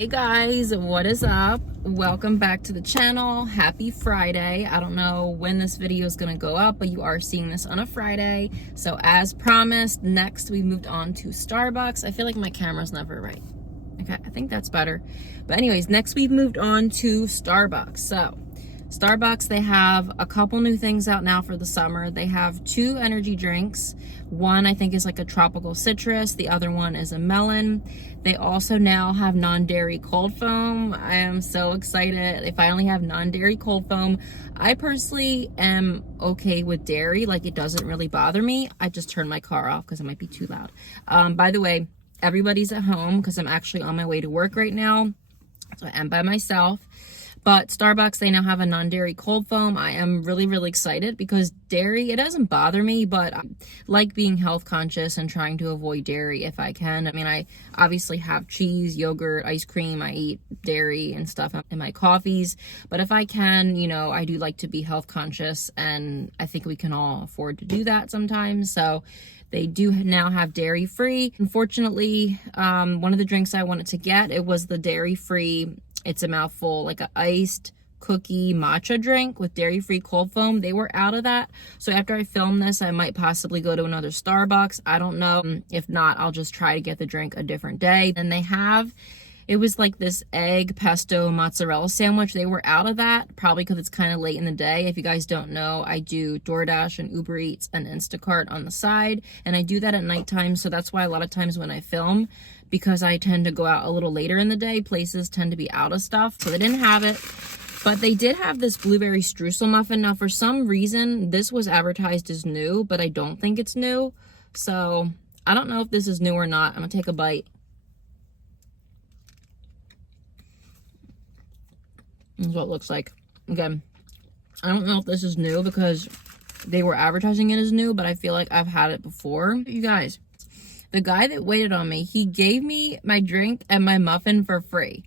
Hey guys, what is up? Welcome back to the channel. Happy Friday. I don't know when this video is going to go up, but you are seeing this on a Friday. So as promised, next we moved on to Starbucks. I feel like my camera's never right. Okay, I think that's better. But anyways, next we've moved on to Starbucks. So Starbucks, they have a couple new things out now for the summer. They have 2 energy drinks. One I think is like a tropical citrus. The other one is a melon. They also now have non-dairy cold foam. I am so excited. They finally have non-dairy cold foam. I personally am okay with dairy. Like, it doesn't really bother me. I just turned my car off because it might be too loud. By the way, everybody's at home because I'm actually on my way to work right now. So I am by myself. But Starbucks, they now have a non-dairy cold foam. I am really excited because dairy, it doesn't bother me, but I like being health conscious and trying to avoid dairy if I can. I mean, I obviously have cheese, yogurt, ice cream. I eat dairy and stuff in my coffees. But if I can, you know, I do like to be health conscious, and I think we can all afford to do that sometimes. So they do now have dairy free. Unfortunately, one of the drinks I wanted to get, it was the dairy free, it's a mouthful, like an iced cookie matcha drink with dairy-free cold foam. They were out of that. So after I film this, I might possibly go to another Starbucks. I don't know. If not, I'll just try to get the drink a different day. And they have, it was like this egg pesto mozzarella sandwich. They were out of that, probably because it's kind of late in the day. If you guys don't know, I do DoorDash and Uber Eats and Instacart on the side. And I do that at nighttime. So that's why a lot of times when I film, because I tend to go out a little later in the day, places tend to be out of stuff. So they didn't have it. But they did have this blueberry streusel muffin. Now, for some reason, this was advertised as new, but I don't think it's new. So I don't know if this is new or not. I'm going to take a bite. This is what it looks like. Again, I don't know if this is new because they were advertising it as new, but I feel like I've had it before. You guys, the guy that waited on me, he gave me my drink and my muffin for free.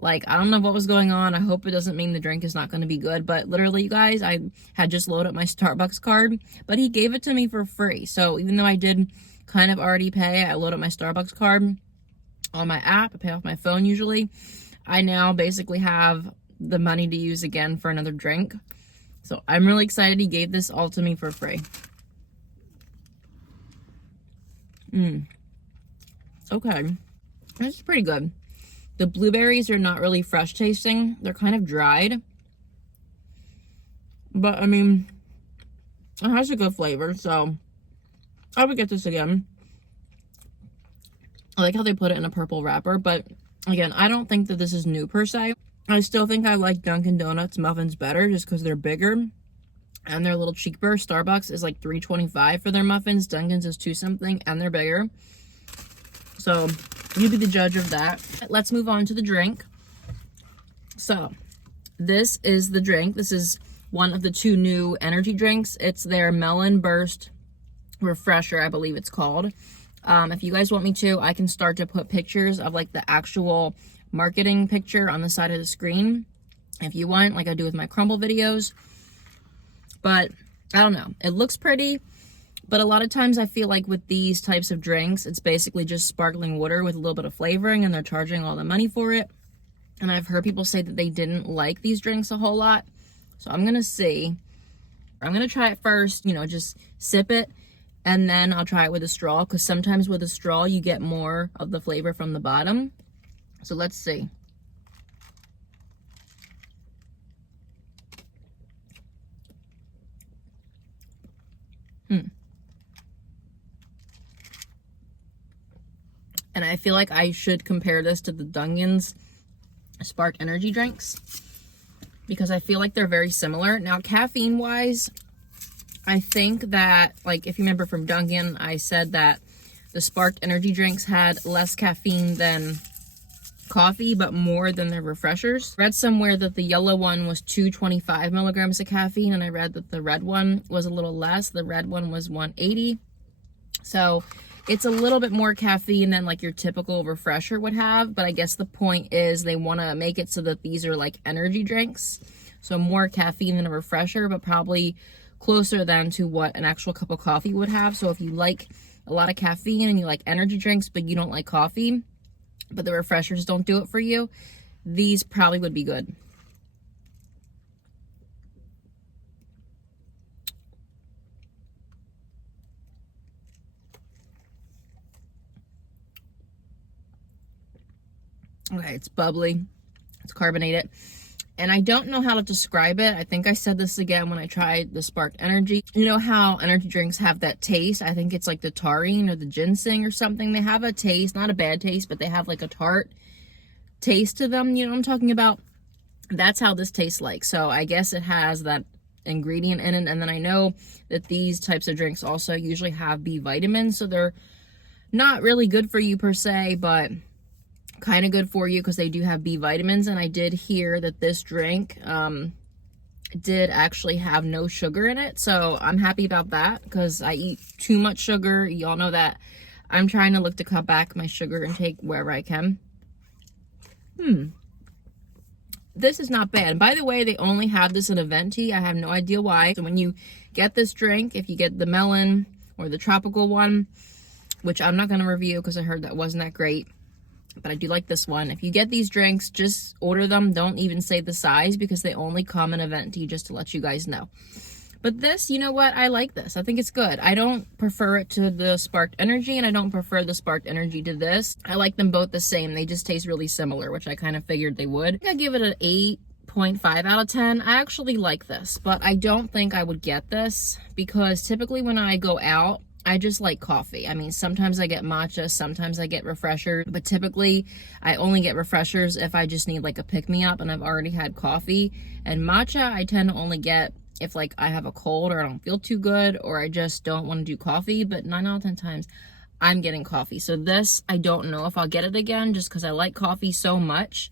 Like, I don't know what was going on. I hope it doesn't mean the drink is not going to be good. But literally, you guys, I had just loaded up my Starbucks card, but he gave it to me for free. So even though I did kind of already pay, I loaded up my Starbucks card on my app. I pay off my phone usually. I now basically have the money to use again for another drink. So I'm really excited he gave this all to me for free. Okay. This is pretty good. The blueberries are not really fresh tasting. They're kind of dried. But, I mean, it has a good flavor, so I would get this again. I like how they put it in a purple wrapper, but again, I don't think that this is new per se. I still think I like Dunkin' Donuts muffins better just because they're bigger and they're a little cheaper. Starbucks is like $3.25 for their muffins. Dunkin's is $2 something and they're bigger. So you be the judge of that. Let's move on to the drink. So this is the drink. This is one of the 2 new energy drinks. It's their Melon Burst Refresher, I believe it's called. If you guys want me to, I can start to put pictures of like the actual marketing picture on the side of the screen if you want, like I do with my crumble videos. But I don't know, it looks pretty, but a lot of times I feel like with these types of drinks, it's basically just sparkling water with a little bit of flavoring, and they're charging all the money for it. And I've heard people say that they didn't like these drinks a whole lot. So I'm gonna see. I'm gonna try it first, you know, just sip it, and then I'll try it with a straw, because sometimes with a straw you get more of the flavor from the bottom. So let's see. And I feel like I should compare this to the Dunkin's Spark energy drinks because I feel like they're very similar. Now, caffeine wise, I think that, like, if you remember from Dunkin', I said that the Spark energy drinks had less caffeine than coffee, but more than their refreshers. I read somewhere that the yellow one was 225 milligrams of caffeine, and I read that the red one was a little less. The red one was 180. So it's a little bit more caffeine than like your typical refresher would have, but I guess the point is they want to make it so that these are like energy drinks. So more caffeine than a refresher, but probably closer than to what an actual cup of coffee would have. So if you like a lot of caffeine and you like energy drinks, but you don't like coffee, but the refreshers don't do it for you, these probably would be good. Okay, it's bubbly, it's carbonated, and I don't know how to describe it. I think I said this again when I tried the Spark Energy. You know how energy drinks have that taste? I think it's like the taurine or the ginseng or something. They have a taste, not a bad taste, but they have like a tart taste to them. You know what I'm talking about? That's how this tastes like. So I guess it has that ingredient in it. And then I know that these types of drinks also usually have B vitamins, so they're not really good for you per se, but kind of good for you because they do have B vitamins. And I did hear that this drink did actually have no sugar in it, so I'm happy about that because I eat too much sugar. Y'all know that. I'm trying to look to cut back my sugar intake wherever I can. This is not bad. And by the way, they only have this in a venti. I have no idea why. So when you get this drink, if you get the melon or the tropical one, which I'm not going to review because I heard that wasn't that great, but I do like this one. If you get these drinks, just order them. Don't even say the size because they only come in a venti, just to let you guys know. But this, you know what? I like this. I think it's good. I don't prefer it to the Sparked Energy, and I don't prefer the Sparked Energy to this. I like them both the same. They just taste really similar, which I kind of figured they would. I think I give it an 8.5 out of 10. I actually like this, but I don't think I would get this because typically when I go out, I just like coffee. I mean, sometimes I get matcha, sometimes I get refreshers, but typically I only get refreshers if I just need like a pick-me-up and I've already had coffee. And matcha, I tend to only get if like I have a cold or I don't feel too good or I just don't want to do coffee, but 9 out of 10 times I'm getting coffee. So this, I don't know if I'll get it again just because I like coffee so much,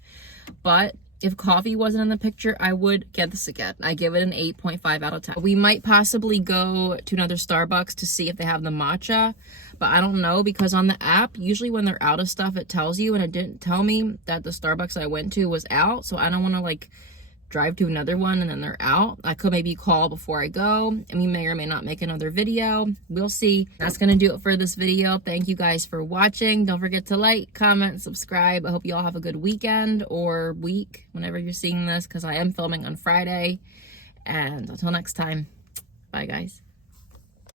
but if coffee wasn't in the picture, I would get this again. I give it an 8.5 out of 10. We might possibly go to another Starbucks to see if they have the matcha, but I don't know because on the app, usually when they're out of stuff, it tells you, and it didn't tell me that the Starbucks I went to was out, so I don't want to like drive to another one and then they're out. I could maybe call before I go, and we may or may not make another video. We'll see. That's gonna do it for this video. Thank you guys for watching. Don't forget to like, comment, subscribe. I hope you all have a good weekend or week whenever you're seeing this because I am filming on Friday. And until next time, bye guys.